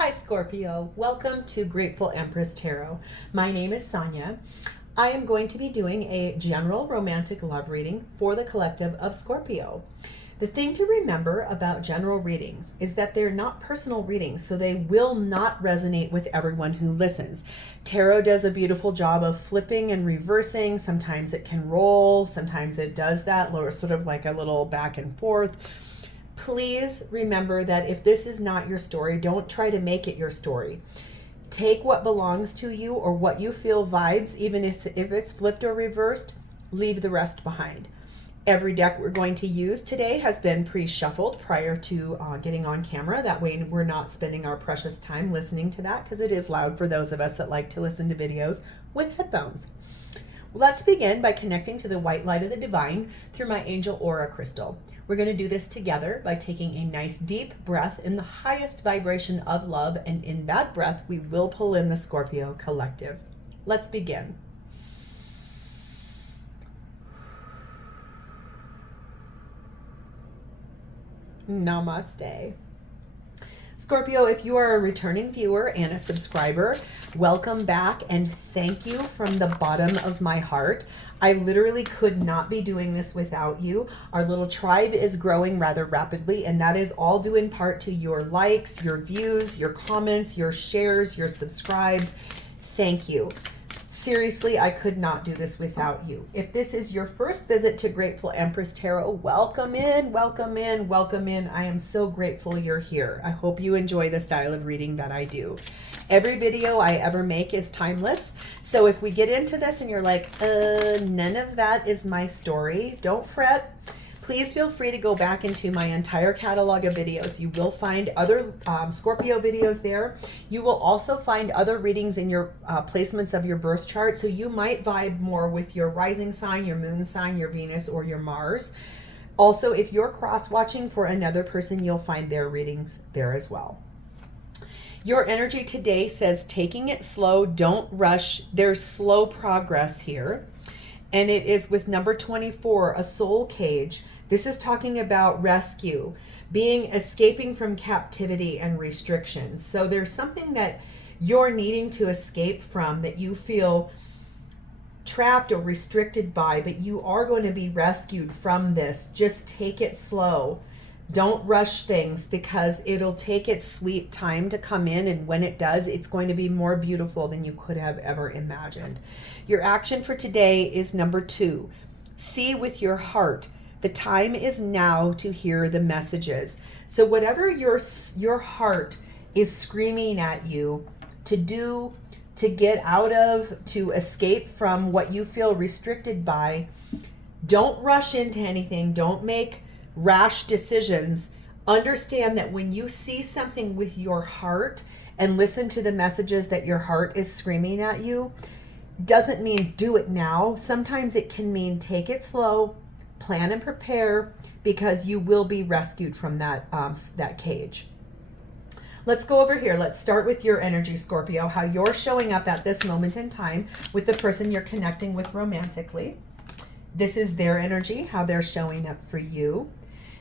Hi Scorpio, welcome to Grateful Empress Tarot. My name is Sonia. I am going to be doing a general romantic love reading for the collective of Scorpio. The thing to remember about general readings is that they're not personal readings, so they will not resonate with everyone who listens. Tarot does a beautiful job of flipping and reversing. Sometimes it can roll, sometimes it does that, sort of like a little back and forth. Please remember that if this is not your story, don't try to make it your story. Take what belongs to you or what you feel vibes, even if it's flipped or reversed, leave the rest behind. Every deck we're going to use today has been pre-shuffled prior to getting on camera. That way we're not spending our precious time listening to that because it is loud for those of us that like to listen to videos with headphones. Let's begin by connecting to the white light of the divine through my angel aura crystal. We're going to do this together by taking a nice deep breath in the highest vibration of love, and in that breath we will pull in the Scorpio collective. Let's begin. Namaste. Scorpio, if you are a returning viewer and a subscriber, welcome back and thank you from the bottom of my heart. I literally could not be doing this without you. Our little tribe is growing rather rapidly, and that is all due in part to your likes, your views, your comments, your shares, your subscribes. Thank you. Seriously, I could not do this without you. If this is your first visit to Grateful Empress Tarot, welcome in, welcome in, welcome in. I am so grateful you're here. I hope you enjoy the style of reading that I do. Every video I ever make is timeless. So if we get into this and you're like, none of that is my story, don't fret. Please feel free to go back into my entire catalog of videos. You will find other Scorpio videos there. You will also find other readings in your placements of your birth chart. So you might vibe more with your rising sign, your moon sign, your Venus, or your Mars. Also, if you're cross-watching for another person, you'll find their readings there as well. Your energy today says taking it slow, don't rush. There's slow progress here. And it is with number 24, a soul cage. This is talking about rescue, escaping from captivity and restrictions. So there's something that you're needing to escape from that you feel trapped or restricted by, but you are going to be rescued from this. Just take it slow. Don't rush things because it'll take its sweet time to come in, and when it does, it's going to be more beautiful than you could have ever imagined. Your action for today is number 2. See with your heart. The time is now to hear the messages. So whatever your heart is screaming at you to do, to get out of, to escape from what you feel restricted by, don't rush into anything. Don't make rash decisions. Understand that when you see something with your heart and listen to the messages that your heart is screaming at you, doesn't mean do it now. Sometimes it can mean take it slow, plan and prepare, because you will be rescued from that cage. Let's go over here. Let's start with your energy, Scorpio, how you're showing up at this moment in time with the person you're connecting with romantically. This is their energy, how they're showing up for you.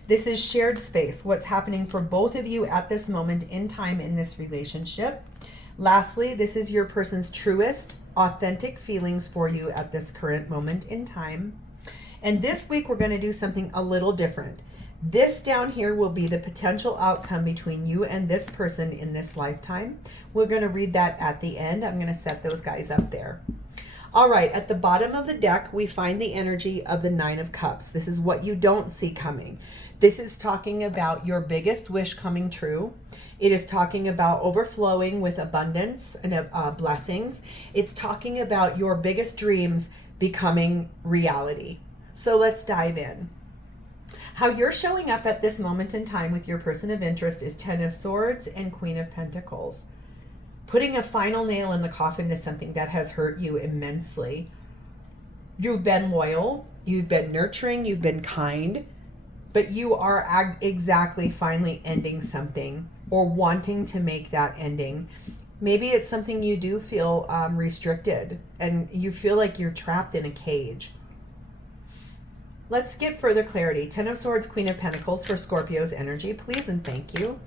This is shared space, what's happening for both of you at this moment in time in this relationship. Lastly, this is your person's truest, authentic feelings for you at this current moment in time. And this week, we're going to do something a little different. This down here will be the potential outcome between you and this person in this lifetime. We're going to read that at the end. I'm going to set those guys up there. All right, at the bottom of the deck, we find the energy of the 9 of Cups. This is what you don't see coming. This is talking about your biggest wish coming true. It is talking about overflowing with abundance and blessings. It's talking about your biggest dreams becoming reality. So let's dive in. How you're showing up at this moment in time with your person of interest is 10 of Swords and Queen of Pentacles. Putting a final nail in the coffin to something that has hurt you immensely. You've been loyal, you've been nurturing, you've been kind, but you are exactly finally ending something or wanting to make that ending. Maybe it's something you do feel restricted and you feel like you're trapped in a cage. Let's get further clarity. 10 of Swords, Queen of Pentacles for Scorpio's energy, please and thank you.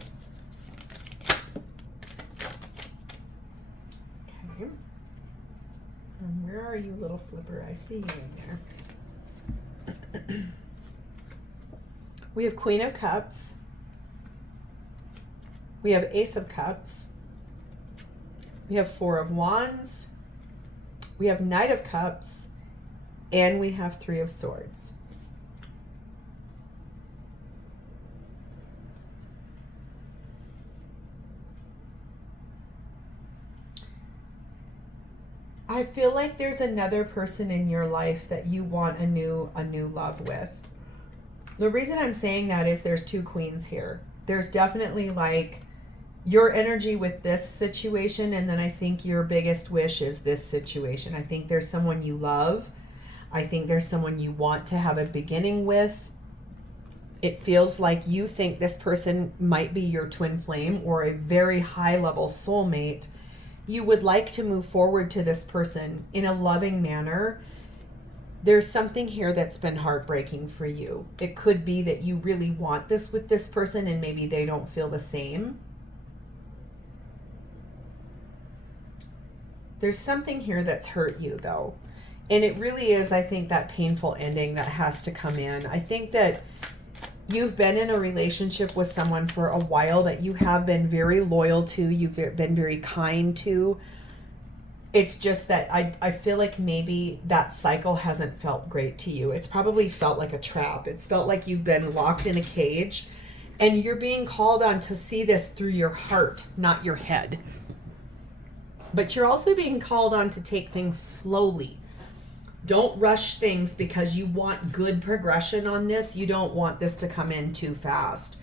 Where are you, little flipper? I see you in there. We have Queen of Cups. We have Ace of Cups. We have Four of Wands. We have Knight of Cups. And we have Three of Swords. I feel like there's another person in your life that you want a new love with. The reason I'm saying that is there's two queens here. There's definitely like your energy with this situation, and then I think your biggest wish is this situation. I think there's someone you love. I think there's someone you want to have a beginning with. It feels like you think this person might be your twin flame or a very high level soulmate. You would like to move forward to this person in a loving manner. There's something here that's been heartbreaking for you. It could be that you really want this with this person and maybe they don't feel the same. There's something here that's hurt you though. And it really is, I think, that painful ending that has to come in. I think that you've been in a relationship with someone for a while that you have been very loyal to, you've been very kind to. It's just that I feel like maybe that cycle hasn't felt great to you. It's probably felt like a trap. It's felt like you've been locked in a cage and you're being called on to see this through your heart, not your head. But you're also being called on to take things slowly. Don't rush things because you want good progression on this. You don't want this to come in too fast.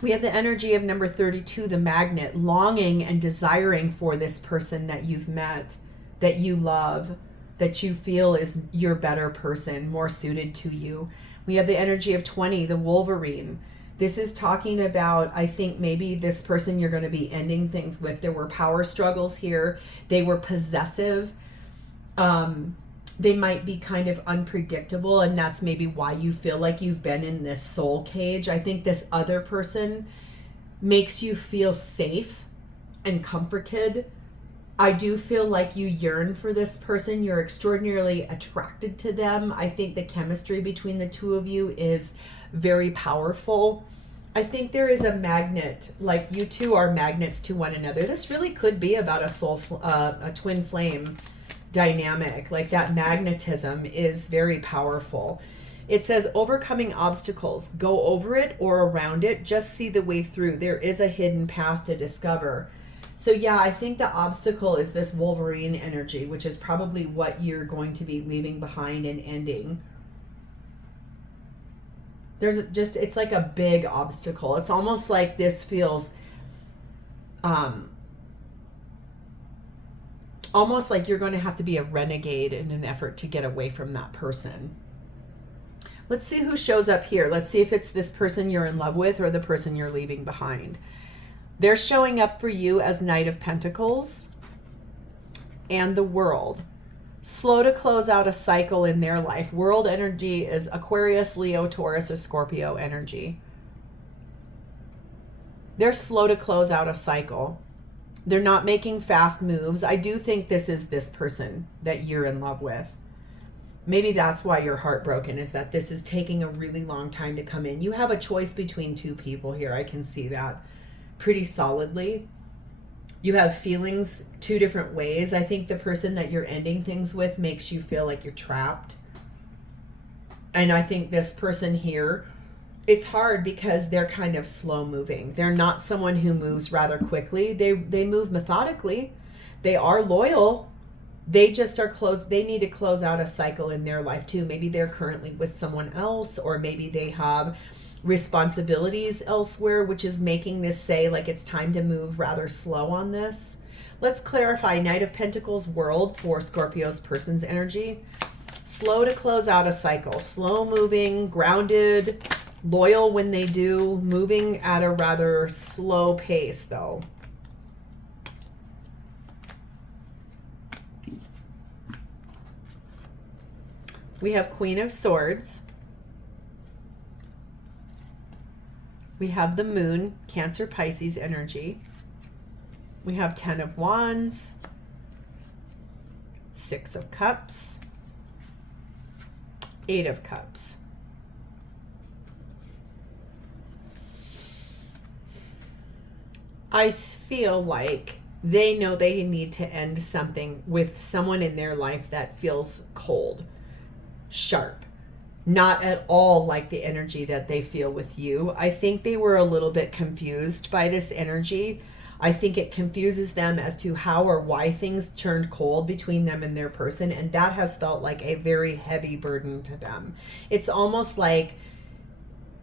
We have the energy of number 32, the magnet, longing and desiring for this person that you've met, that you love, that you feel is your better person, more suited to you. We have the energy of 20, the Wolverine. This is talking about, I think, maybe this person you're going to be ending things with. There were power struggles here. They were possessive. They might be kind of unpredictable, and that's maybe why you feel like you've been in this soul cage. I think this other person makes you feel safe and comforted. I do feel like you yearn for this person. You're extraordinarily attracted to them. I think the chemistry between the two of you is very powerful. I think there is a magnet, like you two are magnets to one another. This really could be about a twin flame dynamic. Like that magnetism is very powerful. It says overcoming obstacles, go over it or around it, just see the way through. There is a hidden path to discover. So yeah, I think the obstacle is this Wolverine energy, which is probably what you're going to be leaving behind and ending. There's just, it's like a big obstacle. It's almost like this feels almost like you're going to have to be a renegade in an effort to get away from that person. Let's see who shows up here. Let's see if it's this person you're in love with or the person you're leaving behind. They're showing up for you as Knight of Pentacles and the World. Slow to close out a cycle in their life. World energy is Aquarius, Leo, Taurus, or Scorpio energy. They're slow to close out a cycle. They're not making fast moves. I do think this is this person that you're in love with. Maybe that's why you're heartbroken, is that this is taking a really long time to come in. You have a choice between two people here. I can see that pretty solidly. You have feelings two different ways. I think the person that you're ending things with makes you feel like you're trapped. And I think this person here, it's hard because they're kind of slow moving. They're not someone who moves rather quickly. They move methodically. They are loyal. They just are close. They need to close out a cycle in their life too. Maybe they're currently with someone else, or maybe they have responsibilities elsewhere, which is making this say like it's time to move rather slow on this. Let's clarify Knight of Pentacles, World for Scorpio's person's energy. Slow to close out a cycle. Slow moving, grounded, loyal when they do, moving at a rather slow pace though. We have Queen of Swords. We have the Moon, Cancer, Pisces energy. We have 10 of Wands, 6 of Cups, 8 of Cups. I feel like they know they need to end something with someone in their life that feels cold, sharp, not at all like the energy that they feel with you. I think they were a little bit confused by this energy. I think it confuses them as to how or why things turned cold between them and their person, and that has felt like a very heavy burden to them. It's almost like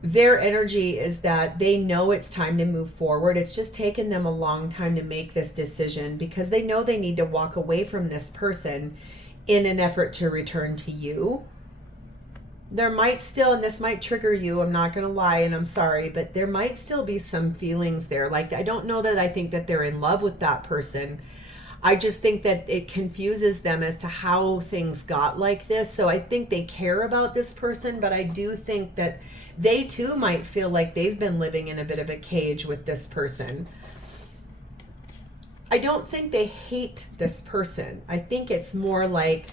their energy is that they know it's time to move forward. It's just taken them a long time to make this decision because they know they need to walk away from this person in an effort to return to you. There might still, and this might trigger you, I'm not going to lie, and I'm sorry, but there might still be some feelings there. Like, I don't know that I think that they're in love with that person. I just think that it confuses them as to how things got like this. So I think they care about this person, but I do think that they too might feel like they've been living in a bit of a cage with this person. I don't think they hate this person. I think it's more like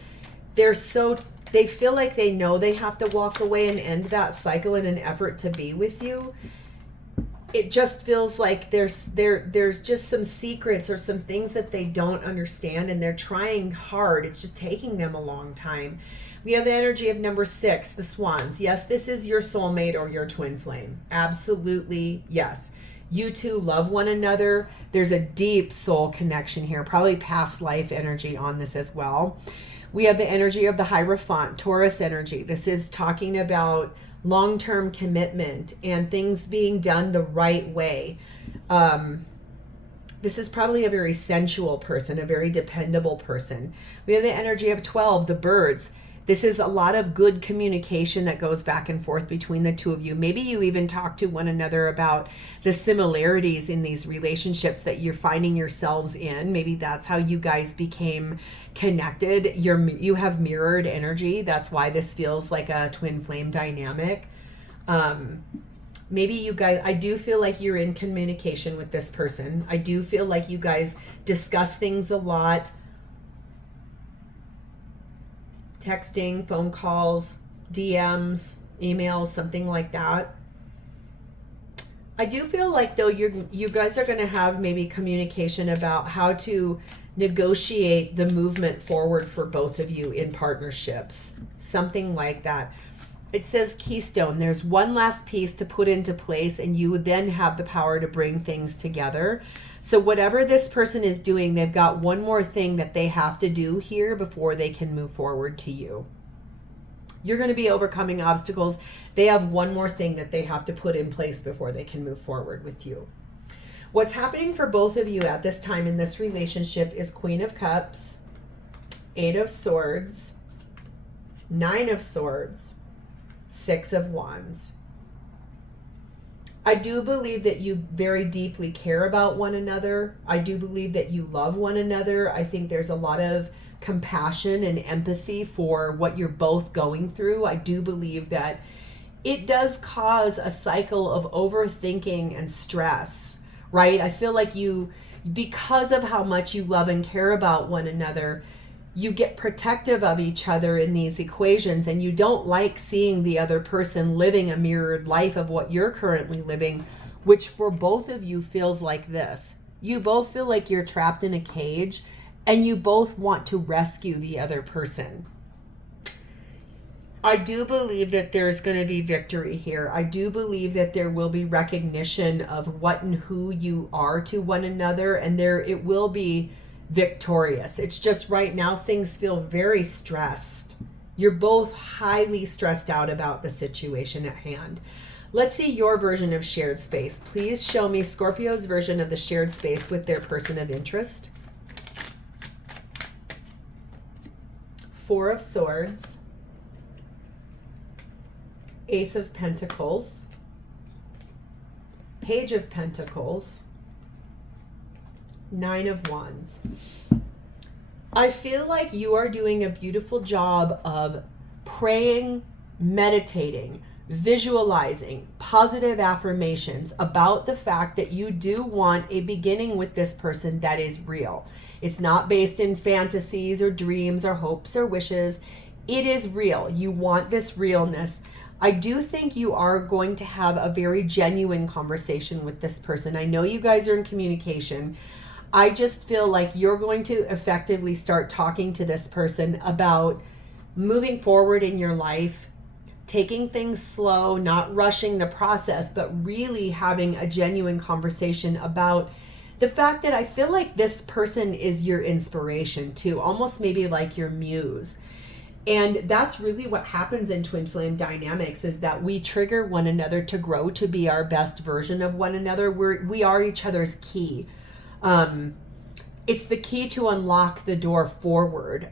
they feel like they know they have to walk away and end that cycle in an effort to be with you. It just feels like there's just some secrets or some things that they don't understand, and they're trying hard. It's just taking them a long time. We have the energy of number 6, the Swans. Yes, this is your soulmate or your twin flame. Absolutely, yes. You two love one another. There's a deep soul connection here, probably past life energy on this as well. We have the energy of the Hierophant, Taurus energy. This is talking about long-term commitment and things being done the right way. This is probably a very sensual person, a very dependable person. We have the energy of 12, the Birds. This is a lot of good communication that goes back and forth between the two of you. Maybe you even talk to one another about the similarities in these relationships that you're finding yourselves in. Maybe that's how you guys became connected. You have mirrored energy. That's why this feels like a twin flame dynamic. Maybe you guys, I do feel like you're in communication with this person. I do feel like you guys discuss things a lot. Texting, phone calls, DMs, emails, something like that. I do feel like though you guys are going to have maybe communication about how to negotiate the movement forward for both of you in partnerships, something like that. It says keystone. There's one last piece to put into place, and you would then have the power to bring things together. So whatever this person is doing, they've got one more thing that they have to do here before they can move forward to you. You're going to be overcoming obstacles. They have one more thing that they have to put in place before they can move forward with you. What's happening for both of you at this time in this relationship is Queen of Cups, 8 of Swords, 9 of Swords, 6 of Wands. I do believe that you very deeply care about one another. I do believe that you love one another. I think there's a lot of compassion and empathy for what you're both going through. I do believe that it does cause a cycle of overthinking and stress, right? I feel like you, because of how much you love and care about one another, you get protective of each other in these equations, and you don't like seeing the other person living a mirrored life of what you're currently living, which for both of you feels like this. You both feel like you're trapped in a cage, and you both want to rescue the other person. I do believe that there's going to be victory here. I do believe that there will be recognition of what and who you are to one another, and it will be victorious. It's just right now things feel very stressed. You're both highly stressed out about the situation at hand. Let's see your version of shared space. Please show me Scorpio's version of the shared space with their person of interest. 4 of Swords, Ace of Pentacles, Page of Pentacles, 9 of Wands. I feel like you are doing a beautiful job of praying, meditating, visualizing positive affirmations about the fact that you do want a beginning with this person that is real. It's not based in fantasies or dreams or hopes or wishes. It is real. You want this realness. I do think you are going to have a very genuine conversation with this person. I know you guys are in communication. I just feel like you're going to effectively start talking to this person about moving forward in your life, taking things slow, not rushing the process, but really having a genuine conversation about the fact that I feel like this person is your inspiration too, almost maybe like your muse. And that's really what happens in twin flame dynamics, is that we trigger one another to grow, to be our best version of one another. We are each other's key. It's the key to unlock the door forward.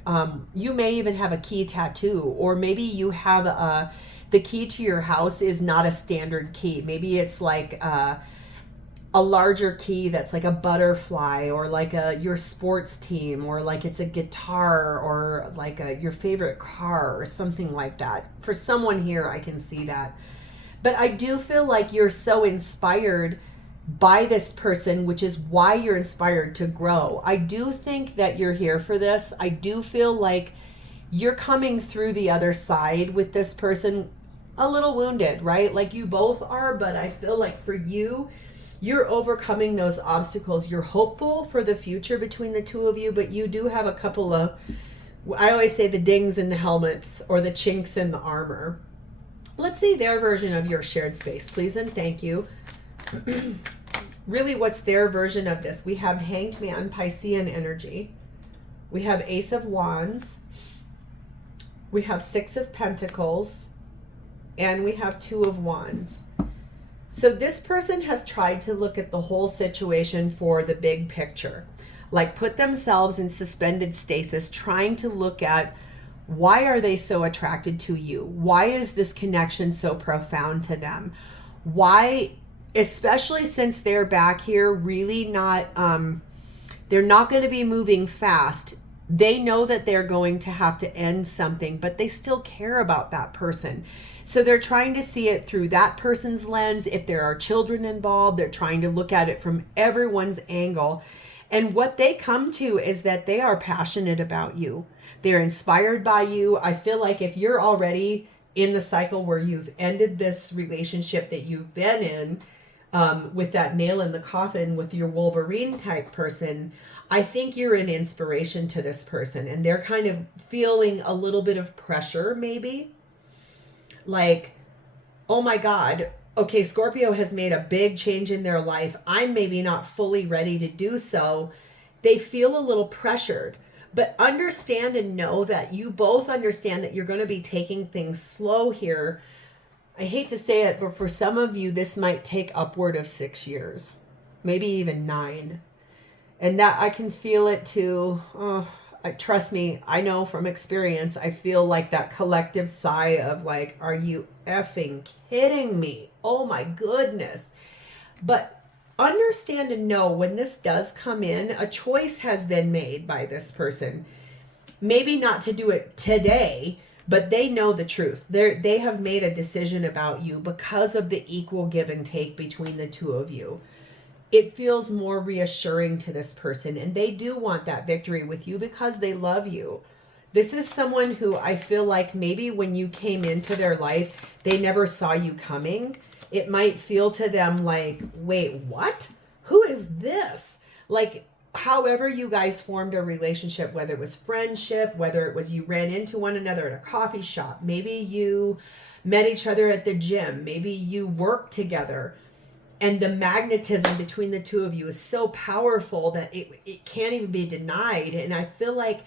You may even have a key tattoo, or maybe you have the key to your house is not a standard key. Maybe it's like a larger key that's like a butterfly, or like your sports team, or like it's a guitar, or like your favorite car or something like that. For someone here, I can see that. But I do feel like you're so inspired by this person, which is why you're inspired to grow. I do think that you're here for this. I do feel like you're coming through the other side with this person a little wounded, right? Like you both are, but I feel like for you, you're overcoming those obstacles. You're hopeful for the future between the two of you, but you do have a couple of, I always say, the dings in the helmets or the chinks in the armor. Let's see their version of your shared space, please, and thank you. Really, what's their version of this? We have Hanged Man, Piscean energy. We have Ace of Wands. We have Six of Pentacles. And we have Two of Wands. So this person has tried to look at the whole situation for the big picture. Like put themselves in suspended stasis, trying to look at, why are they so attracted to you? Why is this connection so profound to them? Why, especially since they're back here, really not, they're not going to be moving fast. They know that they're going to have to end something, but they still care about that person. So they're trying to see it through that person's lens. If there are children involved, they're trying to look at it from everyone's angle. And what they come to is that they are passionate about you. They're inspired by you. I feel like if you're already in the cycle where you've ended this relationship that you've been in, with that nail in the coffin with your Wolverine type person, I think you're an inspiration to this person, and they're kind of feeling a little bit of pressure, maybe. Like, oh my God, okay, Scorpio has made a big change in their life. I'm maybe not fully ready to do so. They feel a little pressured, but understand and know that you both understand that you're going to be taking things slow here. I hate to say it, but for some of you, this might take upward of 6 years, maybe even 9. And that I can feel it too. Trust me, I know from experience, I feel like that collective sigh of like, are you effing kidding me? Oh my goodness. But understand and know when this does come in, a choice has been made by this person. Maybe not to do it today, but they know the truth. They have made a decision about you because of the equal give and take between the two of you. It feels more reassuring to this person, and they do want that victory with you because they love you. This is someone who I feel like maybe when you came into their life, they never saw you coming. It might feel to them like, wait, what? Who is this? Like, however you guys formed a relationship, whether it was friendship, whether it was you ran into one another at a coffee shop, maybe you met each other at the gym, maybe you worked together. And the magnetism between the two of you is so powerful that it can't even be denied. And I feel like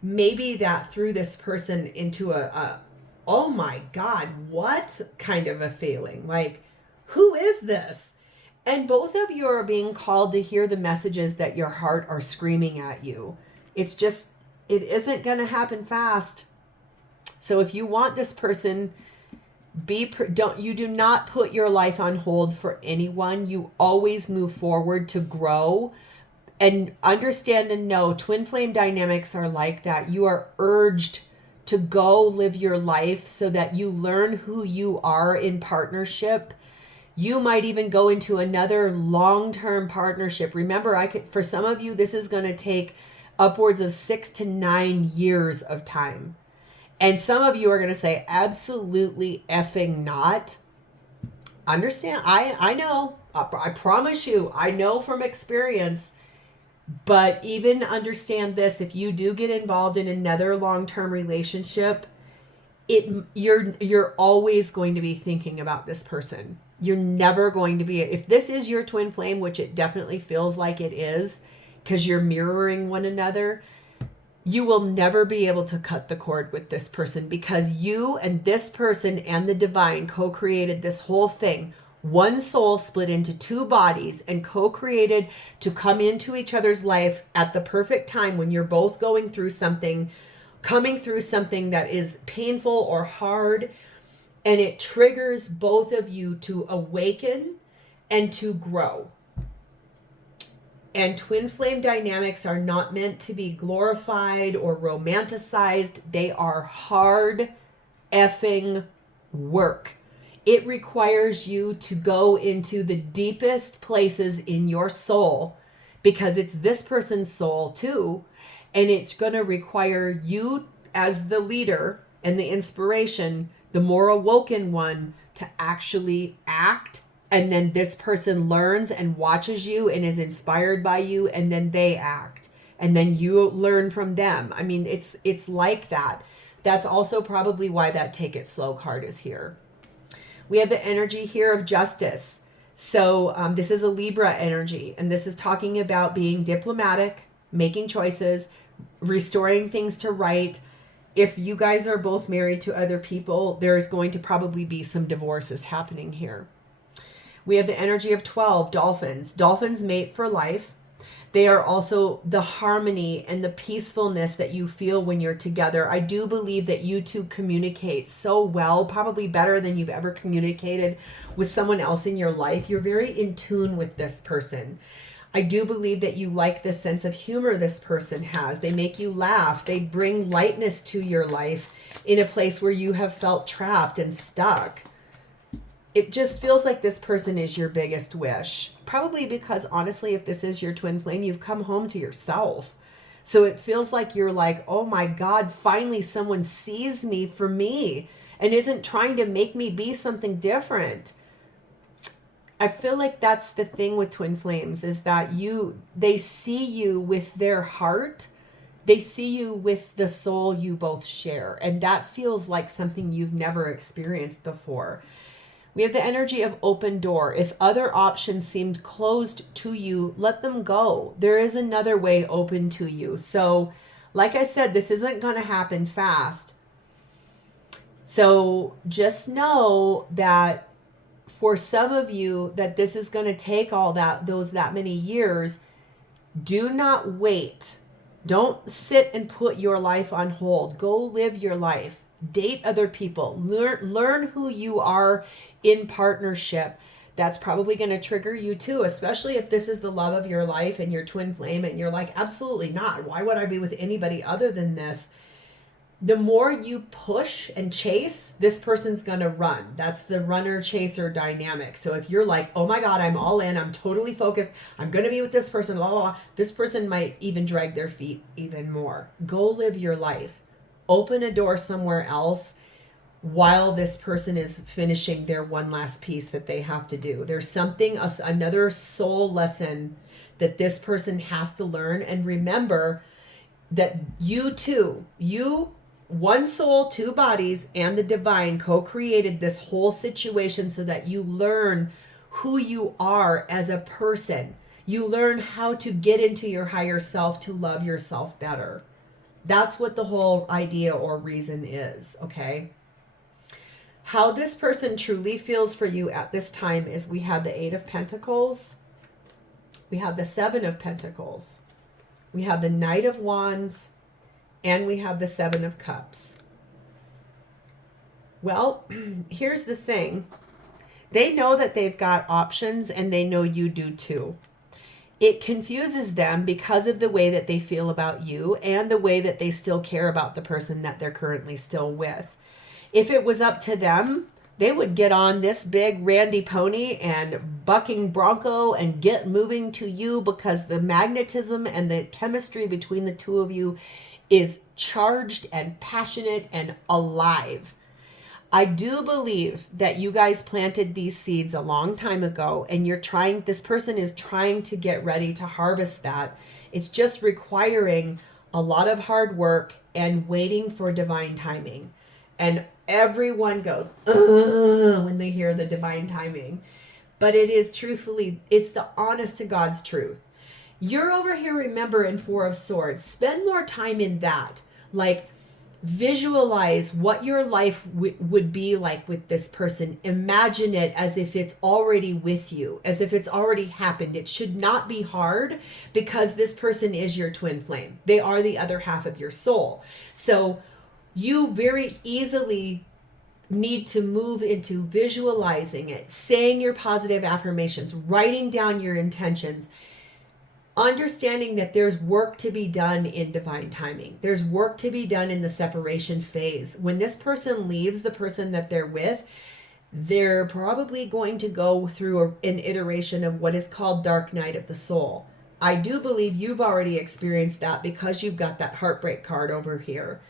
maybe that threw this person into a oh my God, what kind of a feeling? Like, who is this? And both of you are being called to hear the messages that your heart are screaming at you. It's just, it isn't going to happen fast. So if you want this person, you do not put your life on hold for anyone. You always move forward to grow, and understand and know twin flame dynamics are like that. You are urged to go live your life so that you learn who you are in partnership. You might even go into another long-term partnership. Remember, for some of you, this is going to take upwards of 6 to 9 years of time. And some of you are going to say, absolutely effing not. Understand? I know. I promise you, I know from experience. But even understand this, if you do get involved in another long-term relationship, you're always going to be thinking about this person. You're never going to be, if this is your twin flame, which it definitely feels like it is, because you're mirroring one another, you will never be able to cut the cord with this person, because you and this person and the divine co-created this whole thing. One soul split into two bodies and co-created to come into each other's life at the perfect time when you're both going through something, coming through something that is painful or hard, and it triggers both of you to awaken and to grow. And twin flame dynamics are not meant to be glorified or romanticized. They are hard effing work. It requires you to go into the deepest places in your soul, because it's this person's soul too. And it's going to require you as the leader and the inspiration, the more awoken one, to actually act. And then this person learns and watches you and is inspired by you, and then they act. And then you learn from them. I mean, it's like that. That's also probably why that take it slow card is here. We have the energy here of justice. So this is a Libra energy, and this is talking about being diplomatic, making choices, restoring things to right. If you guys are both married to other people, there is going to probably be some divorces happening here. We have the energy of 12, dolphins. Dolphins mate for life. They are also the harmony and the peacefulness that you feel when you're together. I do believe that you two communicate so well, probably better than you've ever communicated with someone else in your life. You're very in tune with this person. I do believe that you like the sense of humor this person has. They make you laugh. They bring lightness to your life in a place where you have felt trapped and stuck. It just feels like this person is your biggest wish. Probably because, honestly, if this is your twin flame, you've come home to yourself. So it feels like you're like, oh my God, finally someone sees me for me and isn't trying to make me be something different. I feel like that's the thing with twin flames, is that they see you with their heart. They see you with the soul you both share. And that feels like something you've never experienced before. We have the energy of open door. If other options seemed closed to you, let them go. There is another way open to you. So, like I said, this isn't going to happen fast. So just know that for some of you, that this is going to take that many years. Do not wait. Don't sit and put your life on hold. Go live your life. Date other people. Learn who you are in partnership. That's probably going to trigger you too, especially if this is the love of your life and your twin flame and you're like, absolutely not. Why would I be with anybody other than this? The more you push and chase, this person's going to run. That's the runner-chaser dynamic. So if you're like, oh my God, I'm all in, I'm totally focused, I'm going to be with this person, blah, blah, blah, this person might even drag their feet even more. Go live your life. Open a door somewhere else while this person is finishing their one last piece that they have to do. There's something, another soul lesson that this person has to learn. And remember that you two, one soul, two bodies, and the divine co-created this whole situation so that you learn who you are as a person. You learn how to get into your higher self to love yourself better. That's what the whole idea or reason is, okay? How this person truly feels for you at this time is we have the 8 of Pentacles. We have the 7 of Pentacles. We have the Knight of Wands. And we have the 7 of Cups. Well, here's the thing. They know that they've got options and they know you do too. it confuses them because of the way that they feel about you and the way that they still care about the person that they're currently still with. If it was up to them, they would get on this big randy pony and bucking bronco and get moving to you, because the magnetism and the chemistry between the two of you is charged and passionate and alive. I do believe that you guys planted these seeds a long time ago, and this person is trying to get ready to harvest that. It's just requiring a lot of hard work and waiting for divine timing. And everyone goes, when they hear the divine timing. But it is truthfully, it's the honest to God's truth. You're over here, remember, in Four of Swords. Spend more time in that. Like, visualize what your life would be like with this person. Imagine it as if it's already with you, as if it's already happened. It should not be hard, because this person is your twin flame. They are the other half of your soul. So you very easily need to move into visualizing it, saying your positive affirmations, writing down your intentions, understanding that there's work to be done in divine timing. There's work to be done in the separation phase. When this person leaves the person that they're with, they're probably going to go through an iteration of what is called dark night of the soul. I do believe you've already experienced that, because you've got that heartbreak card over here.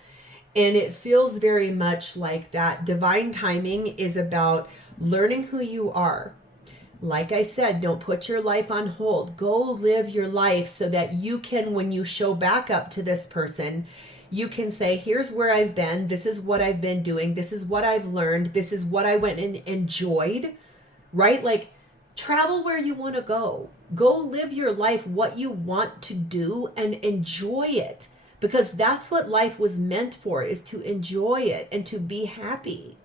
And it feels very much like that divine timing is about learning who you are. Like I said, don't put your life on hold. Go live your life so that you can, when you show back up to this person, you can say, here's where I've been. This is what I've been doing. This is what I've learned. This is what I went and enjoyed, right? Like, travel where you want to go. Go live your life, what you want to do, and enjoy it. Because that's what life was meant for, is to enjoy it and to be happy.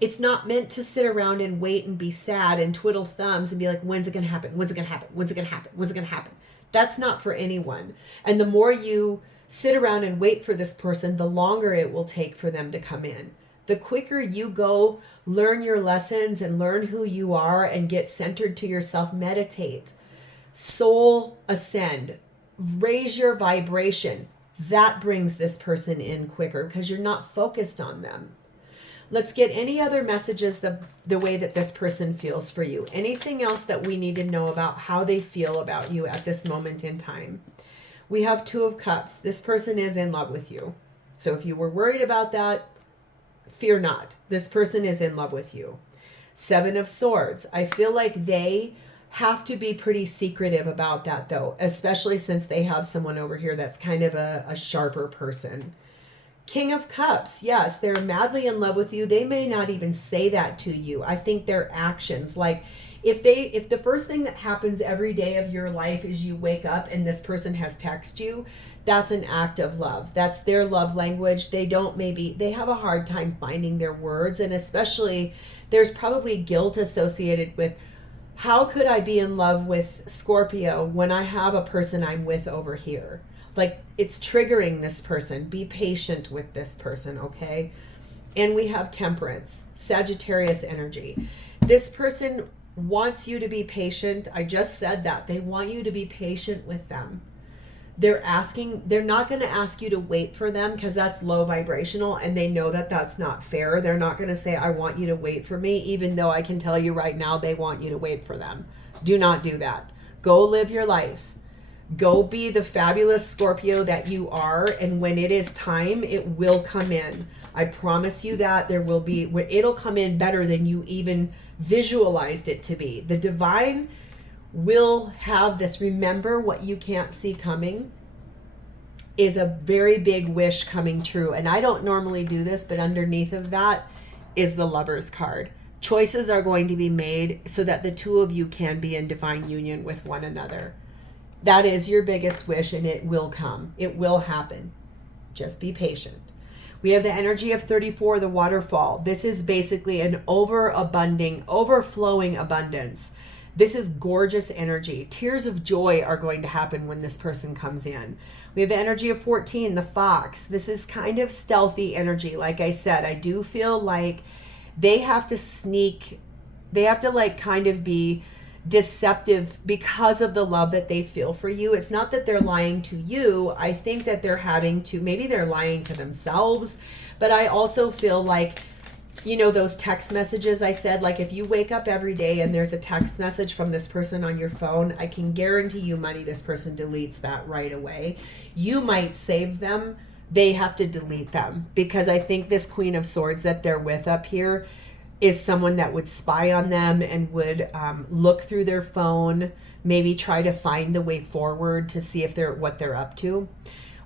It's not meant to sit around and wait and be sad and twiddle thumbs and be like, when's it going to happen? When's it going to happen? When's it going to happen? When's it going to happen? That's not for anyone. And the more you sit around and wait for this person, the longer it will take for them to come in. The quicker you go learn your lessons and learn who you are and get centered to yourself, meditate, soul ascend, raise your vibration. That brings this person in quicker, because you're not focused on them. Let's get any other messages the way that this person feels for you. Anything else that we need to know about how they feel about you at this moment in time. We have Two of Cups. This person is in love with you. So if you were worried about that, fear not. This person is in love with you. Seven of Swords. I feel like they have to be pretty secretive about that, though, especially since they have someone over here that's kind of a sharper person. King of Cups. Yes, they're madly in love with you. They may not even say that to you. I think their actions, like if the first thing that happens every day of your life is you wake up and this person has texted you, that's an act of love. That's their love language. They have a hard time finding their words. And especially there's probably guilt associated with, how could I be in love with Scorpio when I have a person I'm with over here? Like, it's triggering this person. Be patient with this person, okay? And we have Temperance, Sagittarius energy. This person wants you to be patient. I just said that. They want you to be patient with them. They're not going to ask you to wait for them, because that's low vibrational, and they know that that's not fair. They're not going to say, I want you to wait for me, even though I can tell you right now they want you to wait for them. Do not do that. Go live your life. Go be the fabulous Scorpio that you are, and when it is time, it will come in. I promise you that it'll come in better than you even visualized it to be. The divine will have this. Remember, what you can't see coming is a very big wish coming true. And I don't normally do this, but underneath of that is the Lover's card. Choices are going to be made so that the two of you can be in divine union with one another. That is your biggest wish, and it will come. It will happen. Just be patient. We have the energy of 34, the waterfall. This is basically an overflowing abundance. This is gorgeous energy. Tears of joy are going to happen when this person comes in. We have the energy of 14, the fox. This is kind of stealthy energy. Like I said, I do feel like they have to kind of be deceptive because of the love that they feel for you. It's not that they're lying to you. I think that maybe they're lying to themselves. But I also feel like, you know, those text messages I said, like if you wake up every day and there's a text message from this person on your phone, I can guarantee you money this person deletes that right away. You might save them. They have to delete them, because I think this Queen of Swords that they're with up here is someone that would spy on them and would look through their phone, maybe try to find the way forward to see if what they're up to.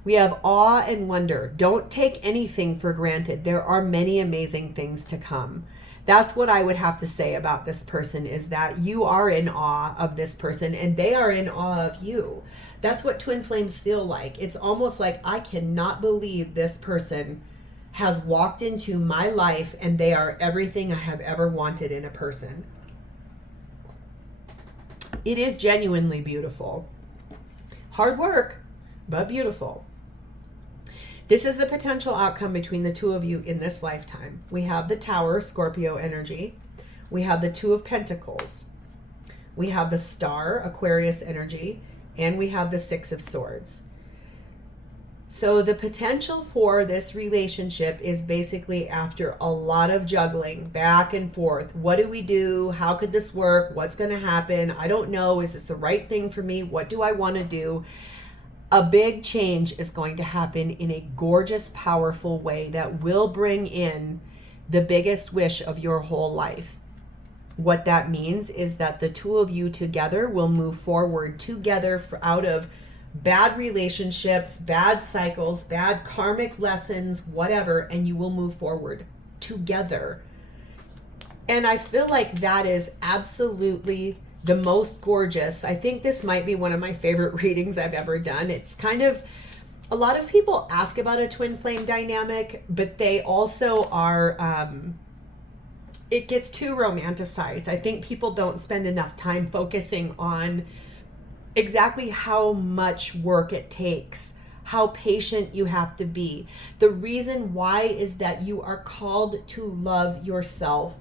We have awe and wonder. Don't take anything for granted. There are many amazing things to come. That's what I would have to say about this person, is that you are in awe of this person and they are in awe of you. That's what twin flames feel like. It's almost like, I cannot believe this person has walked into my life and they are everything I have ever wanted in a person. It is genuinely beautiful. Hard work, but beautiful. This is the potential outcome between the two of you in this lifetime. We have the Tower, Scorpio energy. We have the Two of Pentacles. We have the Star, Aquarius energy. And we have the Six of Swords. So the potential for this relationship is basically after a lot of juggling back and forth. What do we do? How could this work? What's going to happen? I don't know. Is this the right thing for me? What do I want to do? A big change is going to happen in a gorgeous, powerful way that will bring in the biggest wish of your whole life. What that means is that the two of you together will move forward together out of bad relationships, bad cycles, bad karmic lessons, whatever, and you will move forward together. And I feel like that is absolutely the most gorgeous. I think this might be one of my favorite readings I've ever done. It's kind of, a lot of people ask about a twin flame dynamic, but they also are, it gets too romanticized. I think people don't spend enough time focusing on exactly how much work it takes, how patient you have to be. The reason why is that you are called to love yourself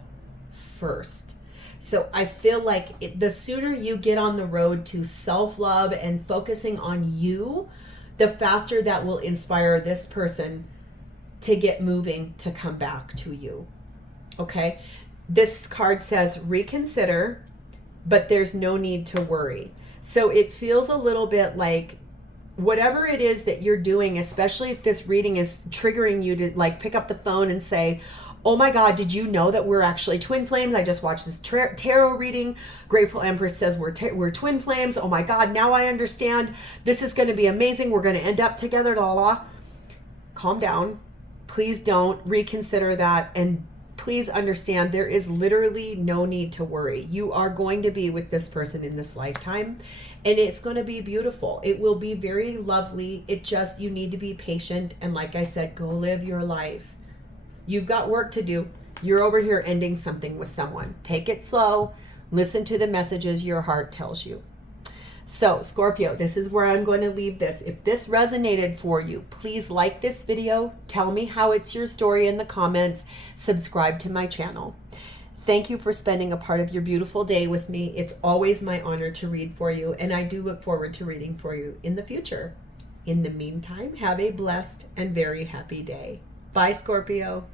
first. So I feel like the sooner you get on the road to self-love and focusing on you, the faster that will inspire this person to get moving, to come back to you. Okay? This card says reconsider, but there's no need to worry. So it feels a little bit like whatever it is that you're doing, especially if this reading is triggering you to like pick up the phone and say, oh my God, did you know that we're actually twin flames? I just watched this tarot reading. Grateful Empress says we're twin flames. Oh my God, now I understand. This is going to be amazing. We're going to end up together. La la. Calm down. Please don't reconsider that. And please understand, there is literally no need to worry. You are going to be with this person in this lifetime, and it's going to be beautiful. It will be very lovely. You need to be patient. And like I said, go live your life. You've got work to do. You're over here ending something with someone. Take it slow. Listen to the messages your heart tells you. So Scorpio, this is where I'm going to leave this. If this resonated for you, please like this video. Tell me how it's your story in the comments. Subscribe to my channel. Thank you for spending a part of your beautiful day with me. It's always my honor to read for you, and I do look forward to reading for you in the future. In the meantime, have a blessed and very happy day. Bye, Scorpio.